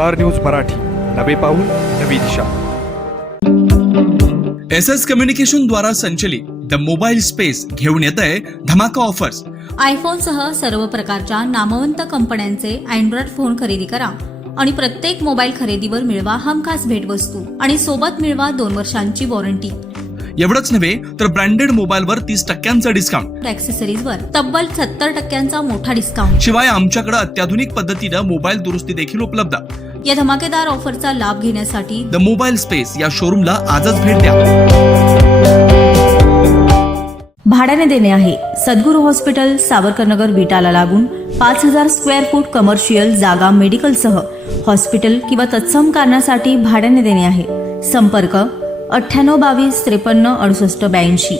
Star news Marathi, नवे पाऊल नवी दिशा. SS कम्युनिकेशन द्वारा संचलित द मोबाईल स्पेस घेऊन येत आहे धमाका ऑफर्स. आयफोनसह सर्व प्रकारच्या नामवंत कंपन्यांचे अँड्रॉइड फोन खरेदी करा आणि प्रत्येक मोबाईल खरेदीवर मिळवा हमखास भेटवस्तू आणि सोबत मिळवा 2 वर्षांची वॉरंटी. एवढंच नव्हे तर ब्रँडेड मोबाईलवर 30% डिस्काउंट, ॲक्सेसरीजवर तब्बल 70% मोठा डिस्काउंट. शिवाय आमच्याकडे अत्याधुनिक पद्धतीनं मोबाईल दुरुस्ती देखील उपलब्ध. या धमाकेदार ऑफरचा लाभ घेण्यासाठी द मोबाईल स्पेस या शोरूमला आजच भेट द्या. भाड्याने देणे आहे. सद्गुरू हॉस्पिटल, सावरकरनगर, विटाला लागून 5000 स्क्वेअर फूट कमर्शियल जागा मेडिकलसह हॉस्पिटल किंवा तत्सम कारणासाठी भाड्याने देणे आहे. संपर्क 9822 53 68 82.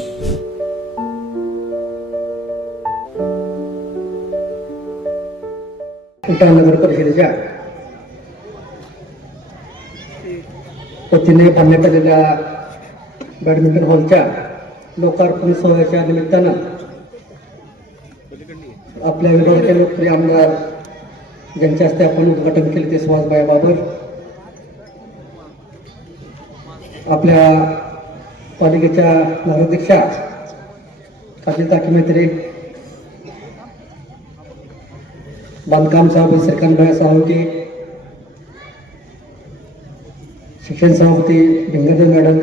नगर परिषदेच्या वतीने बांधण्यात आलेल्या बॅडमिंटन हॉलच्या लोकार्पण सोहळ्याच्या निमित्तानं आपल्या विरोधाचे लोकप्रिय आमदार ज्यांच्या हस्ते आपण उद्घाटन केले ते सुहासभाई बाबर, आपल्या पालिकेच्या नगराध्यक्षा काजल ताकी मैत्री, बांधकाम सभापती श्रीकांत सभापती, शिक्षण सभापती भिंगरदेव मॅडम,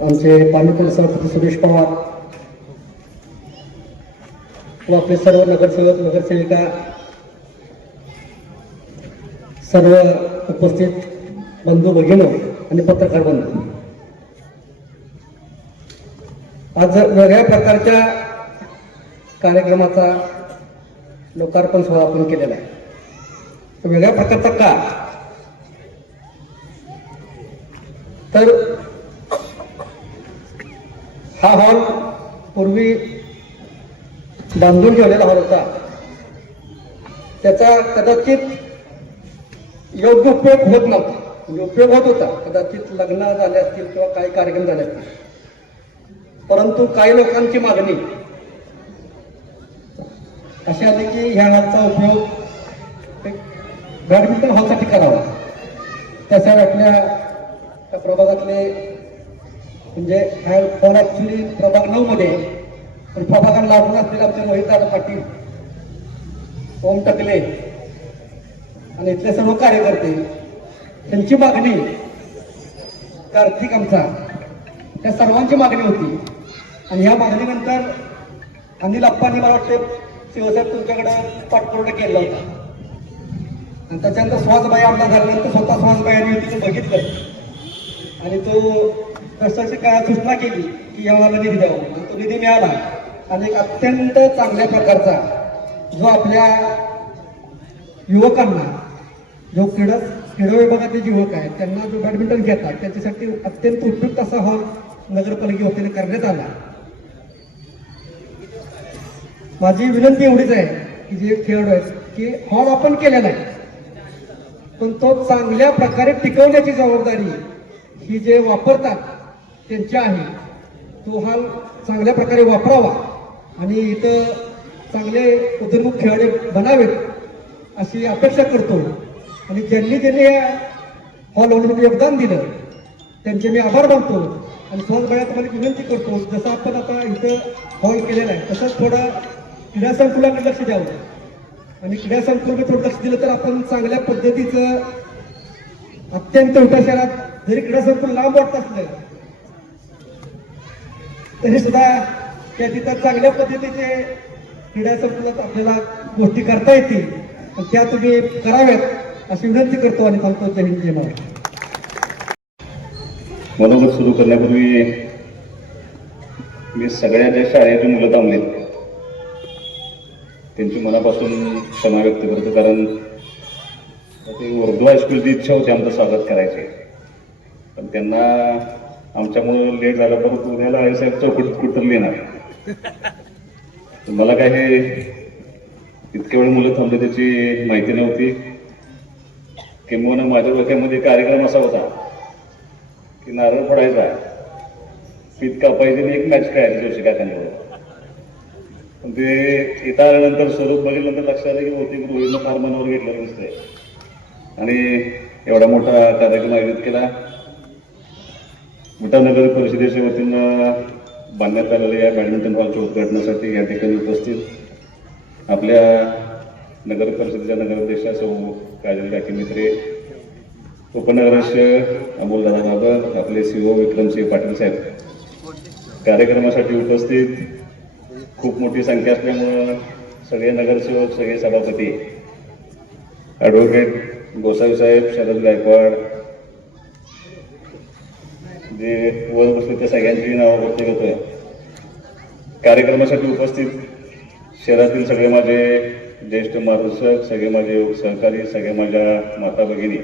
आमचे पाणीपुर सभापती सुरेश पवार व आपले सर्व नगरसेवक नगरसेविका, सर्व उपस्थित बंधू भगिनी आणि पत्रकार बंधू, आज वेगळ्या प्रकारच्या कार्यक्रमाचा लोकार्पण सोहळा आपण केलेला आहे. वेगळ्या प्रकारचा का तर हा हॉल पूर्वी बांधून ठेवलेला हॉल होता. त्याचा कदाचित योग्य उपयोग होत नव्हता. म्हणजे उपयोग होत होता, कदाचित लग्न झाले असतील किंवा काही कार्यक्रम झाले असतील, परंतु काही लोकांची मागणी अशी आली की ह्या हॉलचा उपयोग बॅडमिंटन हॉलसाठी करावा. त्यासाठी आपल्या प्रभागातले म्हणजे हा हॉल ॲक्च्युली प्रभाग 9 मध्ये, पण प्रभागाला लागून असलेले आमचे मोहितदादा पाटील, ओम टकले आणि इथले सर्व कार्यकर्ते, त्यांची मागणी, कार्तिक आमचा, त्या सर्वांची मागणी होती. आणि ह्या मागणीनंतर अनिल अप्पांनी मला वाटते शिवसाहेब तुमच्याकडे पाठपुरावा केला होता. आणि त्याच्यानंतर सुहासभाई आमदार झाल्यानंतर स्वतः सुहासभाईंनी तिथे बघितलं आणि तो प्रशासनाची काय सूचना केली की याला निधी द्यावा. आणि तो निधी मिळाला आणि एक अत्यंत चांगल्या प्रकारचा जो आपल्या युवकांना, जो क्रीडा विभागातले जे युवक आहेत त्यांना जो बॅडमिंटन घेतात त्यांच्यासाठी अत्यंत उपयुक्त असा हॉल नगरपालिके वतीने करण्यात आला. माझी विनंती एवढीच आहे की जे खेळाडू आहेत की हॉल आपण केलेला आहे, पण तो चांगल्या प्रकारे टिकवण्याची जबाबदारी ही जे वापरतात त्यांची आहे. तो हॉल चांगल्या प्रकारे वापरावा आणि इथं चांगले उदयोन्मुख खेळाडू बनावेत अशी अपेक्षा करतो. आणि ज्यांनी हॉलवर योगदान दिलं त्यांचे मी आभार मानतो. आणि सुहासभाई तुम्हाला विनंती करतो, जसं आपण आता इथं हॉल केलेला आहे तसंच थोडं क्रीडा संकुलाकडे लक्ष द्यावं. आणि क्रीडा संकुलाकडे थोडं लक्ष दिलं तर आपण चांगल्या पद्धतीचं, अत्यंत मोठ्या शहरात जरी क्रीडा संकुल लांब वाटत असलं तरी सुद्धा त्या तिथं चांगल्या पद्धतीचे क्रीडा संकुलात आपल्याला गोष्टी करता येतील. आणि त्या तुम्ही कराव्यात अशी विनंती करतो आणि सांगतो. जय हिंद, जय महाराष्ट्र. मनोगत सुरू करण्यापूर्वी मी सगळ्या ज्या शाळेची मुलं थांबलेत त्यांची मनापासून क्षमा व्यक्त करतो. कारण ते उर्दू हायस्कूलची इच्छा होती आमचं स्वागत करायचे, पण त्यांना आमच्यामुळं लेट झाला. परत उद्याला आईसाहेब चौकटीत कुठं लिहिणार. मला काय हे इतके वेळ मुलं थांबले त्याची माहिती नव्हती. किंबहुना माझ्या डोक्यामध्ये कार्यक्रम असा होता की नारळ पडायचा, पीत कापायची आणि एक मॅच खेळायची जोशी काकांवर. पण ते इथं आल्यानंतर स्वरूप बघितल्यानंतर लक्षात आलं की बहुतेक रोहितनं फार मनावर घेतलेलं दिसतंय आणि एवढा मोठा कार्यक्रम आयोजित केला. विटा नगर परिषदेच्या वतीनं बांधण्यात आलेल्या या बॅडमिंटन हॉलच्या उद्घाटनासाठी या ठिकाणी उपस्थित आपल्या नगर परिषदेच्या नगराध्यक्षा सौ काजल काकी मित्रे, उपनगराध्यक्ष अमोलदादा बाबर, आपले CEO विक्रमसिंह पाटील साहेब, कार्यक्रमासाठी उपस्थित खूप मोठी संख्या असल्यामुळं सगळे नगरसेवक, सगळे सभापती, ॲडव्होकेट गोसावी साहेब, शरद गायकवाड, जे वर बसले त्या सगळ्यांची नावं वरती घेतोय. कार्यक्रमासाठी उपस्थित शहरातील सगळे माझे ज्येष्ठ मार्गदर्शक, सगळे माझे सहकारी, सगळे माझ्या माता भगिनी,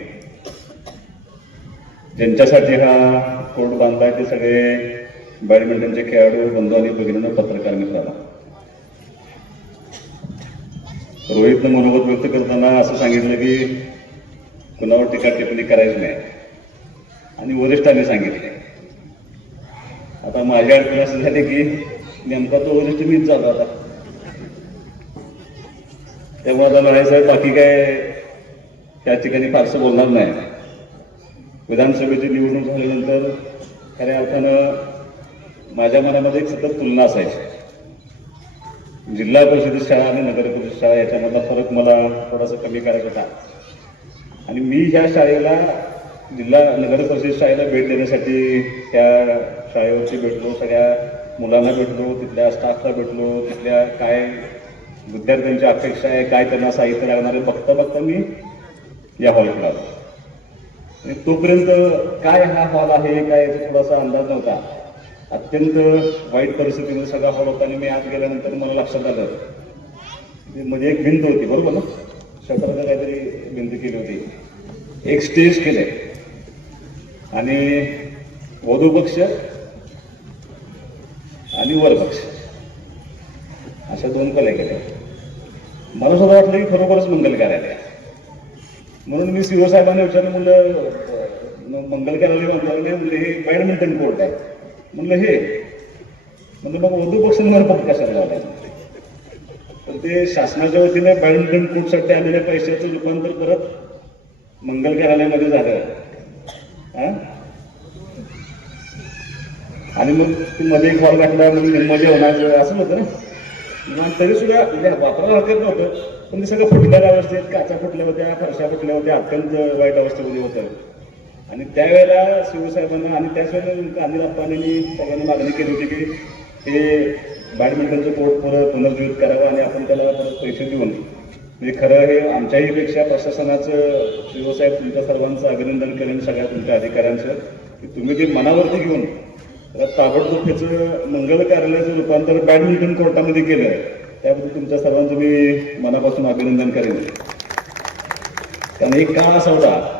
ज्यांच्यासाठी हा कोर्ट बांधलाय ते सगळे बॅडमिंटनचे खेळाडू बंधू आणि भगिनींना, पत्रकार मित्रांना. रोहितनं मनोगत व्यक्त करताना असं सांगितलं की कुणावर टीका टिप्पणी करायची नाही आणि वरिष्ठांनी सांगितले. आता माझ्या अडचण असं झाले की नेमका तो वरिष्ठ मीच झालो आता. त्यामुळे आता म्हणायचं बाकी काय त्या ठिकाणी फारसं बोलणार नाही. विधानसभेची निवडणूक झाल्यानंतर खऱ्या अर्थानं माझ्या मनामध्ये एक सतत तुलना असायची. जिल्हा परिषद शाळा आणि नगर परिषद शाळा याच्यामधला फरक मला थोडासा कमी करायचा होता आणि मी ह्या शाळेला जिल्हा नगर परिषद शाळेला भेट देण्यासाठी त्या शाळेवरती भेटलो, सगळ्या मुलांना भेटलो, तिथल्या स्टाफला भेटलो, तिथल्या काय विद्यार्थ्यांची अपेक्षा आहे, काय त्यांना साहित्य लागणार आहे बघता बघता मी या हॉलकडे आलो. आणि तोपर्यंत काय हा हॉल आहे काय याचा थोडासा अंदाज नव्हता. अत्यंत वाईट परिस्थितीमध्ये सगळा हॉल होता आणि मी आत गेल्यानंतर मला लक्षात आलं मध्ये एक भिंत होती, बरोबर ना, शटरचं काहीतरी भिंत केली होती, एक स्टेज केलंय आणि वधूपक्ष आणि वरपक्ष अशा 2 कला केल्या. मला सुद्धा वाटलं की खरोखरच मंगल कार्यालय, म्हणून मी CEO साहेबांना विचारलं, म्हणलं मंगल कार्यालय म्हणलं नाही, म्हणजे हे बॅडमिंटन कोर्ट आहे. म्हणलं हे म्हणजे मग वधूपक्ष वरपक्ष कशाला लावलाय. तर ते शासनाच्या वतीने बॅडमिंटन कोर्टसाठी आलेल्या पैशाचं रूपांतर परत मंगल कार्यालयामध्ये झालं. आणि मग ती मध्ये एक हॉल घातला, मग निर्मजा होणार असं होतं ना. तरी सुद्धा म्हणजे वापरायला हरकत नव्हतं, पण ते सगळं फुटलेल्या अवस्थेत, काचा फुटल्या होत्या, फरशा फुटल्या होत्या, अत्यंत वाईट अवस्थेमध्ये होतं. आणि त्यावेळेला शिवसाहेबांना आणि त्याच वेळेला अनिल अप्पांनी सगळ्यांनी मागणी केली होती की ते बॅडमिंटनचं कोर्ट पुनर्जीवित करावं आणि आपण त्याला परत पैसे देऊन, म्हणजे खरं हे आमच्याही पेक्षा प्रशासनाचं, शिवसाहेब तुमच्या सर्वांचं अभिनंदन करेन, सगळ्या तुमच्या अधिकाऱ्यांचं, की तुम्ही ते मनावरती घेऊन ताबडतोब त्याचं मंगल कार्यालयाचं रूपांतर बॅडमिंटन कोर्टामध्ये केलं. त्याबद्दल तुमच्या सर्वांचं मी मनापासून अभिनंदन करेन. कारण एक काळ असा होता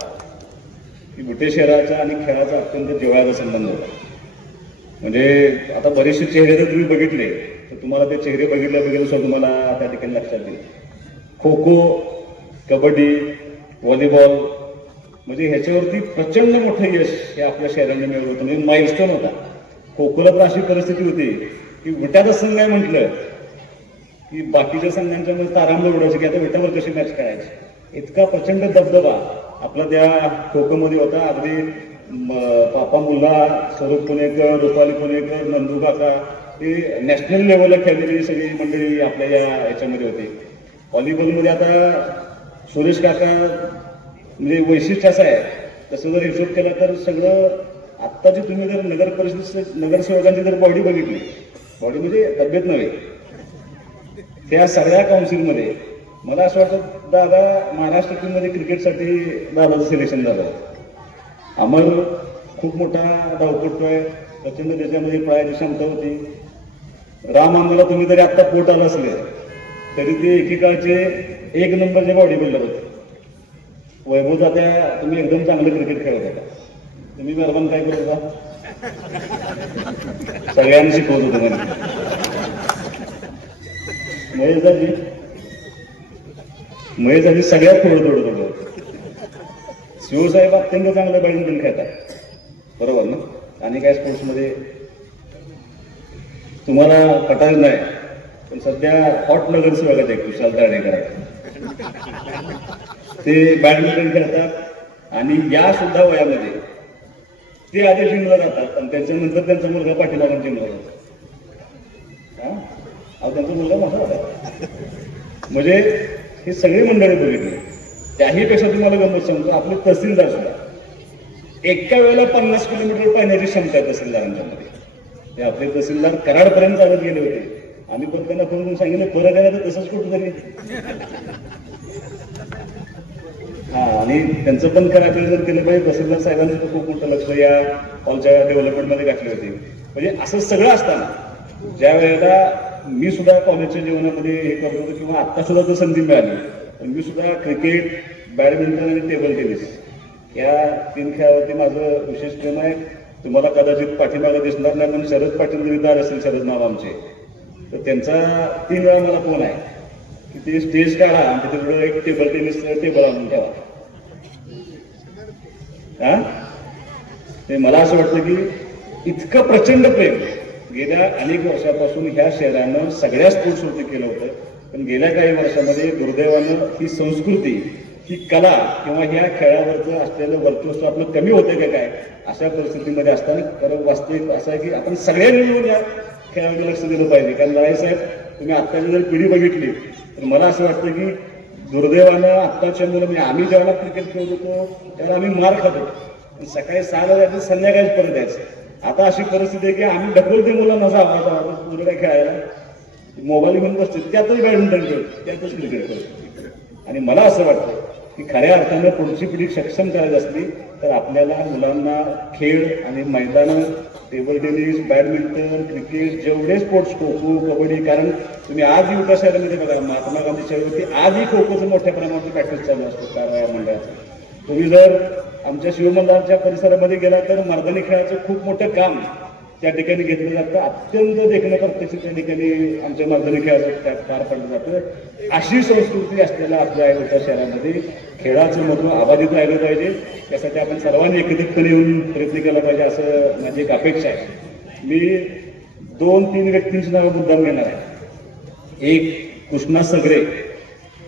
की बुटे शहराचा आणि खेळाचा अत्यंत जिव्हाळ्याचा संबंध होता. म्हणजे आता बरेचसे चेहरे जर तुम्ही बघितले तर तुम्हाला ते चेहरे बघितल्या सुद्धा तुम्हाला त्या ठिकाणी लक्षात येईल. खो खो, कबड्डी, व्हॉलीबॉल, म्हणजे ह्याच्यावरती प्रचंड मोठं यश हे आपल्या शहराने मिळवलं होतं. म्हणजे माइलस्टोन होता. खो खोला तर अशी परिस्थिती होती की विट्याचा संघ आहे म्हटलं की बाकीच्या संघांच्या मध्ये तारांबळ उडायची की आता विट्यावर कशी मॅच करायची. इतका प्रचंड दबदबा आपला त्या खो खोमध्ये होता. अगदी पापा मुल्ला, स्वरूप पुणेकर, रुपाली पुणेकर, नंदू काका, हे नॅशनल लेवलला खेळलेली सगळी मंडळी आपल्या याच्यामध्ये होती. व्हॉलीबॉलमध्ये आता सुरेश काका, म्हणजे वैशिष्ट्य असं आहे, तसं जर हिशोब केला तर सगळं आत्ताची तुम्ही जर नगर परिषद नगरसेवकांची जर बॉडी बघितली, बॉडी म्हणजे तब्येत नव्हे, त्या सगळ्या काउन्सिलमध्ये मला असं वाटतं दादा महाराष्ट्र टीममध्ये क्रिकेटसाठी दादाचं सिलेक्शन झालं. अमर खूप मोठा धावपटू आहे, प्रचंड त्याच्यामध्ये पळायची क्षमता होती. राम आम्हाला तुम्ही जरी आत्ता पोट आला असले तरी ते एकेकाळचे 1 नंबरचे बॉडी बिल्डर होते. वैभव जात्या तुम्ही एकदम चांगलं क्रिकेट खेळत होता. तुम्ही मेहरबान काय करत होता, सगळ्यांनी शिकवत होतं. म्हणजे महेशजी सगळ्यात थोडं शिवसाहेब अत्यंत चांगलं बॅडमिंटन खेळतात, बरोबर ना. आणि काय स्पोर्ट्समध्ये तुम्हाला पटायचं नाही पण सध्या हॉट नगरसेवक आहेत एक कुशाल तारणेकर ते बॅडमिंटन खेळतात आणि या सुद्धा वयामध्ये ते आधी जिमला जातात आणि त्याच्यानंतर त्यांचा मुलगा पाठीमागून जिमला जातो. त्यांचा मुलगा माझा होता. म्हणजे ही सगळी मंडळी बघितली. त्याही पेक्षा तुम्हाला गंमत सांगतो, आपले तहसीलदार सुद्धा एका वेळेला 50 किलोमीटर पाहण्याची क्षमता आहे तहसीलदारांच्या मध्ये. ते आपले तहसीलदार कराडपर्यंत चालत गेले होते. आम्ही पण त्यांना फोन करून सांगितलं परत आहे तर तसंच कुठं तरी. हा, आणि त्यांचं पण करायचं जर केलं पाहिजे. तहसीलदार साहेबांचं तर खूप मोठं लक्ष या हॉलच्या डेव्हलपमेंटमध्ये घातले होते. म्हणजे असं सगळं असताना ज्या वेळेला मी सुद्धा कॉलेजच्या जीवनामध्ये हे करत होतो किंवा आत्ता सुद्धा जर संधी मिळाली तर मी सुद्धा क्रिकेट, बॅडमिंटन आणि टेबल टेनिस या 3 खेळावरती माझं विशेष प्रेम आहे. तुम्हाला कदाचित पाठीमागं दिसणार नाही, पण शरद पाटील जरीदार असेल, शरद नाव आमचे, तर त्यांचा 3 वेळा मला फोन आहे की ते स्टेज काढा आणि तिथे एक टेबल टेनिस टेबल आणून ठेवा. हा, ते मला असं वाटतं की इतकं प्रचंड प्रेम गेल्या अनेक वर्षापासून ह्या शहरानं सगळ्या स्पोर्ट्सवरती केलं होतं. पण गेल्या काही वर्षामध्ये दुर्दैवानं ही संस्कृती, ही कला किंवा ह्या खेळावरचं असलेलं वर्चस्व आपलं कमी होतं का काय अशा परिस्थितीमध्ये असताना खरं वास्तविक असं आहे की आपण सगळ्यांनी मिळून या खेळाकडे लक्ष दिलं पाहिजे. कारण लढाईसाहेब, तुम्ही आत्ताची जर पिढी बघितली तर मला असं वाटतं की दुर्दैवानं आत्ताच्या मुलं, म्हणजे आम्ही जेव्हा क्रिकेट खेळत होतो त्यावेळेला आम्ही मार खात होतो. सकाळी 6ला जायचं, संध्याकाळीच परत यायचं. आता अशी परिस्थिती आहे की आम्ही ढकलते मुलांना मुलं काय खेळायला मोबाईल घेऊन बसते, त्यातच बॅडमिंटन खेळतो, त्यातच क्रिकेट खेळतो. आणि मला असं वाटतं की खऱ्या अर्थानं पुढची पिढी सक्षम करायची असली तर आपल्याला मुलांना खेळ आणि मैदानं, टेबल टेनिस, बॅडमिंटन, क्रिकेट, जेवढे स्पोर्ट्स, खो खो, कबड्डी, कारण तुम्ही आज युवका शहरामध्ये बघा, महात्मा गांधी शहरावरती आजही खो खोचं मोठ्या प्रमाणात प्रॅक्टिस चालू असतो कारवाया मंडळाचं. तुम्ही जर आमच्या शिवमंदिराच्या परिसरामध्ये गेला तर मर्दानी खेळाचं खूप मोठं काम त्या ठिकाणी घेतलं जातं. अत्यंत देखणं प्रत्यक्ष त्या ठिकाणी आमच्या मर्दानी खेळाचं पार पडलं जातं. अशी संस्कृती असलेल्या आपल्या मोठ्या शहरामध्ये खेळाचं महत्त्व अबाधित राहिलं पाहिजे. त्यासाठी आपण सर्वांनी एकत्रितपणे येऊन प्रयत्न केला पाहिजे असं माझी एक अपेक्षा आहे. मी 2-3 व्यक्तींची नावं मुद्दाम घेणार आहे. एक कृष्णा सगरे,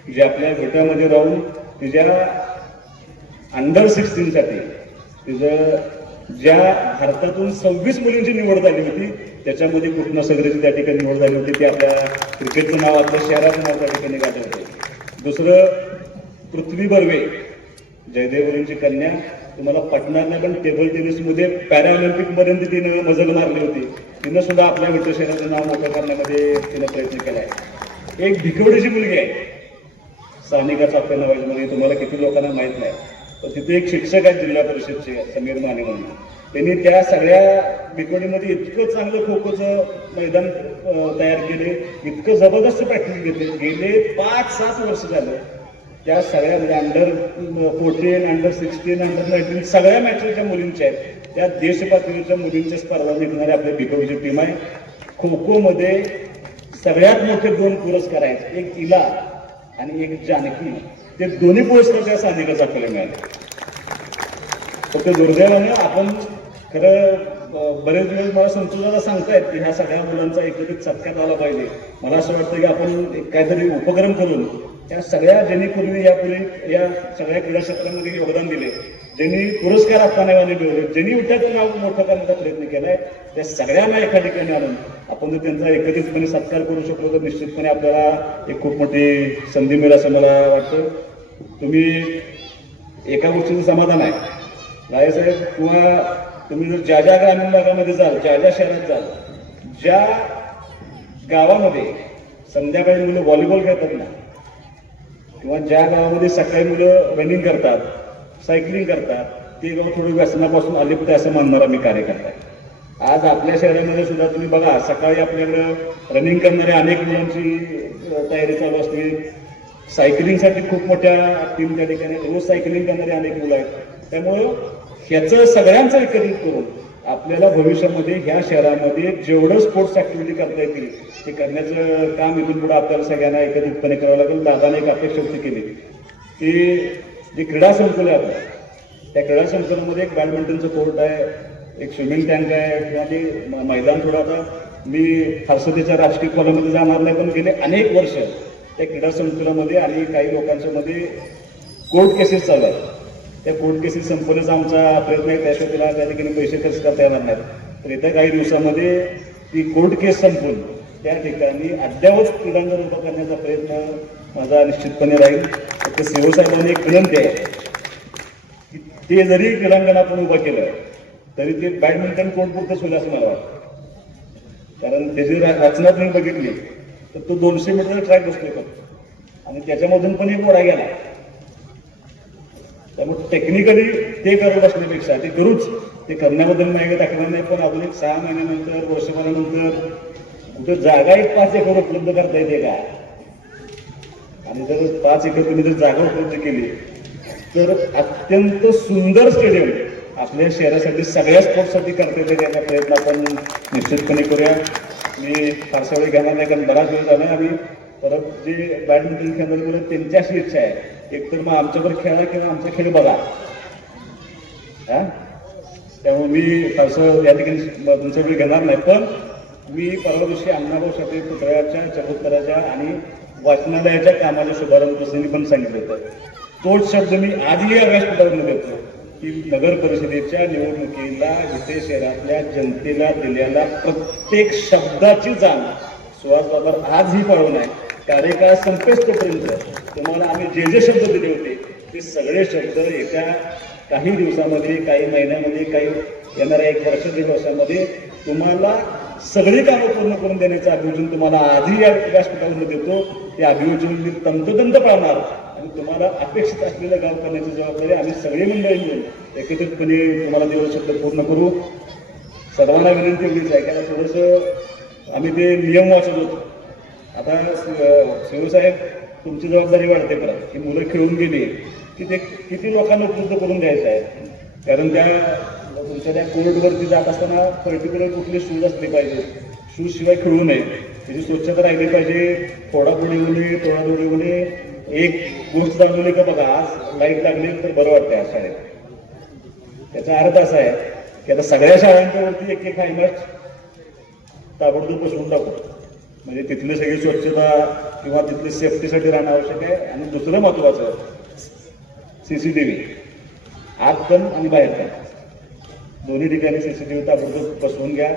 जे आपल्या गटामध्ये राहून तिच्या अंडर 16 साठी तिचं ज्या भारतातून 26 मुलींची निवड झाली होती त्याच्यामध्ये कृष्णा सगरेची त्या ठिकाणी निवड झाली होती. ती आपल्या क्रिकेटचं नाव, आपल्या शहराचं नाव त्या ठिकाणी गाजवत होते. दुसरं पृथ्वी बर्वे, जयदेवरींची कन्या, तुम्हाला पटणार नाही पण टेबल टेनिसमध्ये पॅराऑलिम्पिक पर्यंत तिनं मजल मारली होती. तिनं सुद्धा आपल्या विठ्ठल शहराचं नाव मोठं करण्यामध्ये तिनं प्रयत्न केला आहे. एक भिकवडीची मुलगी आहे, सानिका चाफे नावाची, तुम्हाला किती लोकांना माहित नाही, तर तिथे एक शिक्षक आहेत जिल्हा परिषदचे, समीर माने म्हणून. त्यांनी त्या सगळ्या भिकवडीमध्ये इतकं चांगलं खो खोचं मैदान तयार केले, इतकं जबरदस्त प्रॅक्टिस घेतली. गेले 5-7 वर्ष झालं त्या सगळ्या, म्हणजे अंडर 14, अंडर 16, अंडर 19 सगळ्या मॅचेस ज्या मुलींच्या आहेत त्या देशपातळीच्या मुलींच्या स्पर्धा जिंकणारी आपल्या भिकवडीची टीम आहे. खो खोमध्ये सगळ्यात मोठे 2 पुरस्कार आहेत, एक इला आणि एक जानकी. ते दोन्ही पुरस्कार त्या सानिका चाफेला मिळाले. फक्त दुर्दैवानं आपण खरं बरेच दिवस मला संतोषाला सांगतायत की ह्या सगळ्या मुलांचा एकत्रित सत्कार झाला पाहिजे. मला असं वाटतं की आपण काहीतरी उपक्रम करून त्या सगळ्या ज्यांनी पूर्वी यापूर्वी या सगळ्या क्रीडा क्षेत्रामध्ये योगदान दिले, ज्यांनी पुरस्कार आत्मानावाने मिळवले, ज्यांनी विद्यार्थ्यांचं नाव मोठं करण्याचा प्रयत्न केलाय, त्या सगळ्यांना एका ठिकाणी आणून आपण जर त्यांचा एकत्रितपणे सत्कार करू शकलो तर निश्चितपणे आपल्याला एक खूप मोठी संधी मिळेल असं मला वाटतं. तुम्ही एका गोष्टीचं समाधान आहे रायसाहेब, किंवा तुम्ही जर ज्या ज्या ग्रामीण भागामध्ये जाल, ज्या ज्या शहरात जाल, ज्या गावामध्ये संध्याकाळी मुलं व्हॉलीबॉल खेळतात ना, किंवा ज्या गावामध्ये सकाळी मुलं रनिंग करतात, सायकलिंग करतात, ते गाव थोडं व्यसनापासून अलिप्त असं मानणारा मी कार्यकर्ता आहे. आज आपल्या शहरामध्ये सुद्धा तुम्ही बघा, सकाळी आपल्याकडं रनिंग करणाऱ्या अनेक मुलांची तयारी चालू असते. सायकलिंगसाठी खूप मोठ्या टीम त्या ठिकाणी, रोज सायकलिंग करणारे अनेक मुलं आहेत. त्यामुळं ह्याचं सगळ्यांचं एकत्रित करून आपल्याला भविष्यामध्ये ह्या शहरामध्ये जेवढं स्पोर्ट्स ऍक्टिव्हिटी करता येतील ते करण्याचं काम इथून पुढे आपल्याला सगळ्यांना एकत्रितपणे करावं लागेल. दादाने एक अपेक्षा व्यक्त केली की जे क्रीडा संकुल आहे आपलं, त्या क्रीडा संकुलामध्ये एक बॅडमिंटनचं कोर्ट आहे, एक स्विमिंग टँक आहे, किंवा ते मैदान थोडं आता मी फारसं त्याच्या राजकीय खोलामध्ये जाणार नाही, पण गेले अनेक वर्ष त्या क्रीडा संकुलामध्ये आणि काही लोकांच्या मध्ये कोर्ट केसेस चालू आहेत. त्या कोर्ट केसेस संपवण्याचा आमचा प्रयत्न आहे, त्याशिवाय तिला त्या ठिकाणी पैसे खर्च करता येणार नाहीत. तर येत्या काही दिवसामध्ये ती कोर्ट केस संपवून त्या ठिकाणी अद्ययावत क्रीडांगण उभं करण्याचा प्रयत्न माझा निश्चितपणे राहील. फक्त साहेबांनी एक विनंती आहे की ते जरी क्रीडांगण आपण उभं केलं तरी ते बॅडमिंटन कोर्ट पुरतंच होईल असं मला वाटतं. कारण त्याची रचना तुम्ही बघितली तर तो 200 मीटर ट्रॅक बसतोय फक्त आणि त्याच्यामधून पण एक ओढा गेला. त्यामुळे टेक्निकली ते करत बसण्यापेक्षा ते करूच, ते करण्याबद्दल नाही दाखवणार नाही, पण अजून एक 6 महिन्यानंतर वर्षभरानंतर कुठे जागा एक 5 एकर उपलब्ध करता येते का? आणि जर 5 एकर तुम्ही जर जागा उपलब्ध केली तर अत्यंत सुंदर स्टेडियम आपल्या शहरासाठी सगळ्या स्पोर्ट्ससाठी करता येते, त्याचा प्रयत्न आपण निश्चितपणे करूया. मी फारसा वेळ घेणार नाही, कारण बराच वेळ झाला. आणि परत जे बॅडमिंटन खेळणारे त्यांची अशी इच्छा आहे, एकतर मग आमच्यावर खेळा किंवा आमचा खेळ बघा. त्यामुळे मी फारसं या ठिकाणी तुमचा वेळ घेणार नाही, पण मी परवा दिवशी अण्णाभाऊ साठे पुतळ्याच्या चबुतराच्या आणि वाचनालयाच्या कामाच्या शुभारंभ प्रसंगी पण सांगितलं होतं. तोच शब्द मी आजही या व्यासपीठावर देतो की नगर परिषदेच्या निवडणुकीला इथे शहरातल्या जनतेला दिलेला प्रत्येक शब्दाची जाण सुहास बाबर आजही पाळून आहे. कार्यकाळ संपेस तोपर्यंत तुम्हाला आम्ही जे जे शब्द दिले होते ते सगळे शब्द येत्या काही दिवसामध्ये, काही महिन्यामध्ये, काही येणाऱ्या 1 वर्ष 1.5 वर्षामध्ये तुम्हाला सगळी कामं पूर्ण करून देण्याचं अभियोजन तुम्हाला आजही या व्यासपीठावर देतो. ते अभियोजन मी तंतोतंत पाळणार आणि तुम्हाला अपेक्षित असलेलं गाव करण्याची जबाबदारी आम्ही सगळे मंडळी मिळून एकत्रितपणे तुम्हाला दिलेला शब्द पूर्ण करू. सर्वांना विनंती एवढीच आहे की आता थोडंसं आम्ही ते नियम वाचत होतो. आता शिवसाहेब तुमची जबाबदारी वाढते परत की मुलं खेळून गेली की ते किती लोकांना उपलब्ध करून द्यायचं आहे. कारण त्या तुमच्या त्या कोर्टवरती जात असताना पर्टिक्युलर कुठले शूज असले पाहिजे, शूज शिवाय खेळू नये, त्याची स्वच्छता राहिली पाहिजे, फोडाफोडी होऊ नये, तोडातोडी होऊ नये. एक गोष्ट जाणवली का बघा, आज लाईट लागली तर बरं वाटतं या शाळेत. त्याचा अर्थ असा आहे की आता सगळ्या शाळांच्या वरती एक हायमॅच ताबडतोब बसवून टाकू, म्हणजे तिथली सगळी स्वच्छता किंवा तिथली सेफ्टीसाठी राहणं आवश्यक आहे. आणि दुसरं महत्वाचं CCTV आत पण आणि बाहेर पण दोन्ही ठिकाणी CCTV ताबडतोब बसवून घ्या.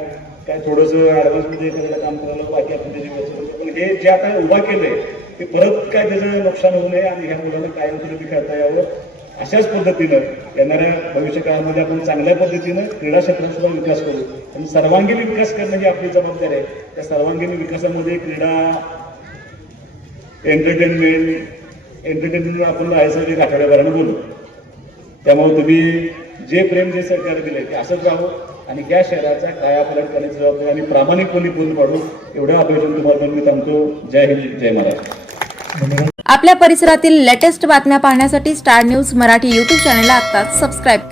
काय थोडंसं ॲडव्हान्समध्ये एखाद्याला काम करायला बाकी आपण त्याची व्यवस्था करतो, पण हे जे आता उभा केलंय ते परत काय त्याचं नुकसान होऊ नये आणि ह्या मुलांना कायमस्वरूपी खेळता यावं अशाच पद्धतीनं येणाऱ्या भविष्य काळामध्ये आपण चांगल्या पद्धतीनं क्रीडा क्षेत्राचा विकास करू. आणि सर्वांगीण विकास करणं ही आपली जबाबदारी आहे. त्या सर्वांगीण विकासामध्ये क्रीडा, एंटरटेनमेंट आपण राहायचं एक आठवड्याभरानं बोलू. त्यामुळे तुम्ही जे प्रेम जे सरकार दिले ते असंच राहू आणि या शहराचा कायापालट करण्याची जबाबदारी आणि प्रामाणिकपणे पूर्ण पाडू. एवढं अभियोजन तुम्हाला मी थांबतो. जय हिंद, जय महाराष्ट्र. आपल्या परिसरातील लेटेस्ट बातम्या पाहण्यासाठी स्टार न्यूज मराठी यूट्यूब चॅनलला आत्ताच सबस्क्राईब करा.